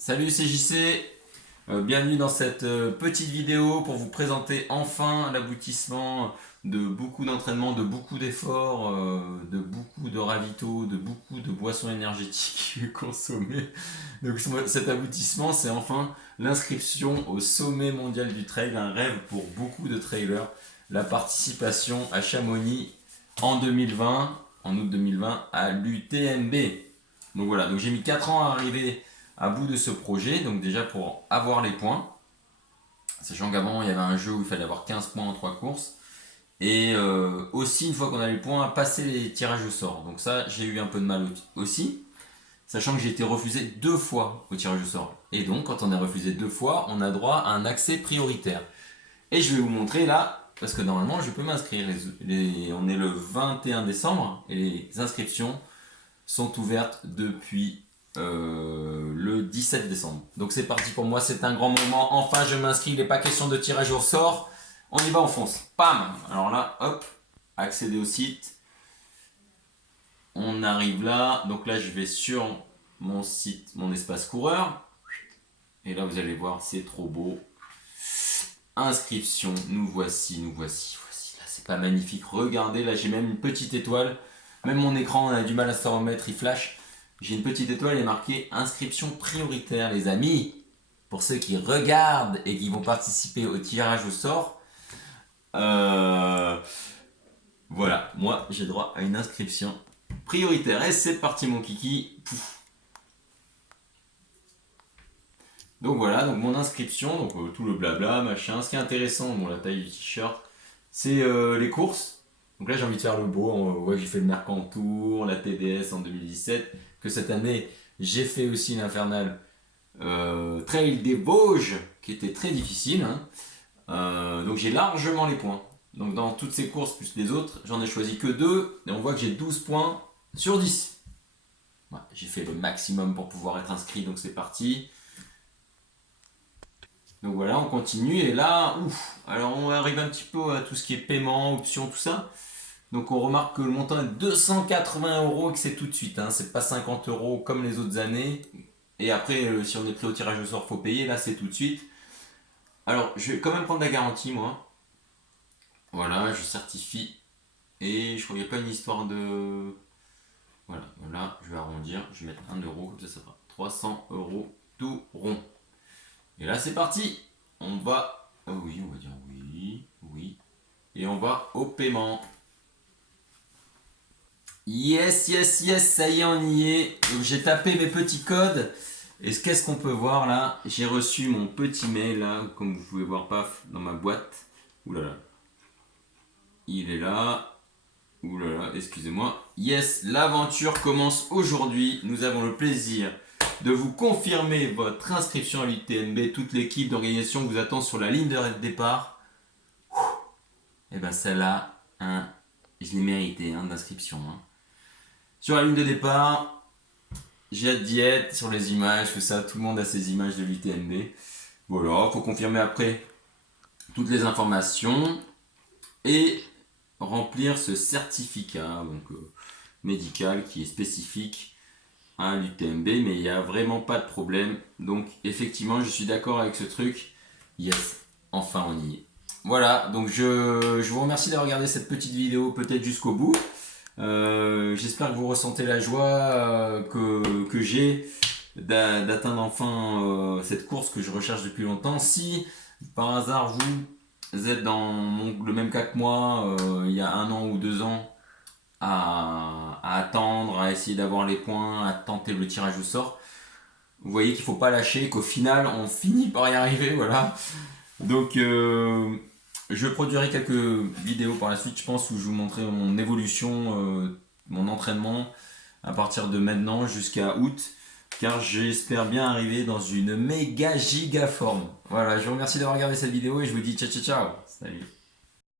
Salut, c'est JC. Bienvenue dans cette petite vidéo pour vous présenter enfin l'aboutissement de beaucoup d'entraînements, de beaucoup d'efforts, de beaucoup de ravitaux, de beaucoup de boissons énergétiques consommées. Donc cet aboutissement, c'est enfin l'inscription au sommet mondial du trail, un rêve pour beaucoup de trailers, la participation à Chamonix en 2020, en août 2020, à l'UTMB. Donc voilà, donc j'ai mis 4 ans à arriver à bout de ce projet, donc déjà pour avoir les points, sachant qu'avant il y avait un jeu où il fallait avoir 15 points en 3 courses, et aussi une fois qu'on a les points, passer les tirages au sort. Donc ça j'ai eu un peu de mal aussi, sachant que j'ai été refusé 2 fois au tirage au sort. Et donc quand on est refusé 2 fois, on a droit à un accès prioritaire. Et je vais vous montrer là, parce que normalement je peux m'inscrire, on est le 21 décembre, et les inscriptions sont ouvertes depuis le 17 décembre. Donc c'est parti pour moi, c'est un grand moment. Enfin, je m'inscris, il n'est pas question de tirage au sort. On y va, on fonce. Pam. Alors là, hop, accéder au site. On arrive là. Donc là, je vais sur mon site, mon espace coureur. Et là, vous allez voir, c'est trop beau. Inscription, nous voici, nous voici. Là, c'est pas magnifique. Regardez, là, j'ai même une petite étoile. Même mon écran, on a du mal à se remettre, il flash. J'ai une petite étoile, il est marqué inscription prioritaire, les amis. Pour ceux qui regardent et qui vont participer au tirage au sort, voilà, moi j'ai droit à une inscription prioritaire. Et c'est parti mon kiki. Pouf. Donc voilà, donc mon inscription, donc tout le blabla, machin. Ce qui est intéressant, bon, la taille du t-shirt, c'est les courses. Donc là j'ai envie de faire le beau, on voit que j'ai fait le Mercantour, la TDS en 2017, que cette année j'ai fait aussi l'Infernal Trail des Vosges, qui était très difficile. Hein. Donc j'ai largement les points. Donc dans toutes ces courses plus les autres, j'en ai choisi que 2, et on voit que j'ai 12 points sur 10. Ouais, j'ai fait le maximum pour pouvoir être inscrit, donc c'est parti. Donc voilà, on continue, et là, ouf, alors on arrive un petit peu à tout ce qui est paiement, options, tout ça. Donc on remarque que le montant est 280 € et que c'est tout de suite, hein. C'est pas 50 € comme les autres années. Et après, si on est pris au tirage au sort, faut payer, là c'est tout de suite. Alors je vais quand même prendre la garantie, moi. Voilà, je certifie. Et je crois qu'il n'y a pas une histoire de... Voilà, voilà, je vais arrondir, je vais mettre 1 euro, comme ça fera 300 € tout rond. Et là c'est parti. On va... Oh oui, on va dire oui, oui. Et on va au paiement. Yes, yes, yes, ça y est, on y est. Donc j'ai tapé mes petits codes. Et qu'est-ce qu'on peut voir là? J'ai reçu mon petit mail là, comme vous pouvez voir, paf, dans ma boîte. Ouh là là. Il est là. Ouh là là, excusez-moi. Yes, l'aventure commence aujourd'hui. Nous avons le plaisir de vous confirmer votre inscription à l'UTMB. Toute l'équipe d'organisation vous attend sur la ligne de départ. Et ben celle-là, hein, je l'ai mérité, hein, d'inscription. Hein. Sur la ligne de départ, j'ai hâte d'y être, sur les images, tout ça, tout le monde a ses images de l'UTMB. Voilà, il faut confirmer après toutes les informations et remplir ce certificat donc, médical qui est spécifique à l'UTMB, mais il n'y a vraiment pas de problème. Donc effectivement, je suis d'accord avec ce truc. Yes, enfin on y est. Voilà, donc je vous remercie d'avoir regardé cette petite vidéo peut-être jusqu'au bout. J'espère que vous ressentez la joie que j'ai d'atteindre enfin cette course que je recherche depuis longtemps. Si par hasard vous êtes dans le même cas que moi, il y a 1 an ou 2 ans, à attendre, à essayer d'avoir les points, à tenter le tirage au sort, vous voyez qu'il ne faut pas lâcher, qu'au final on finit par y arriver, voilà. Donc je produirai quelques vidéos par la suite, je pense, où je vous montrerai mon évolution, mon entraînement à partir de maintenant jusqu'à août, car j'espère bien arriver dans une méga giga forme. Voilà, je vous remercie d'avoir regardé cette vidéo et je vous dis ciao ciao ciao. Salut.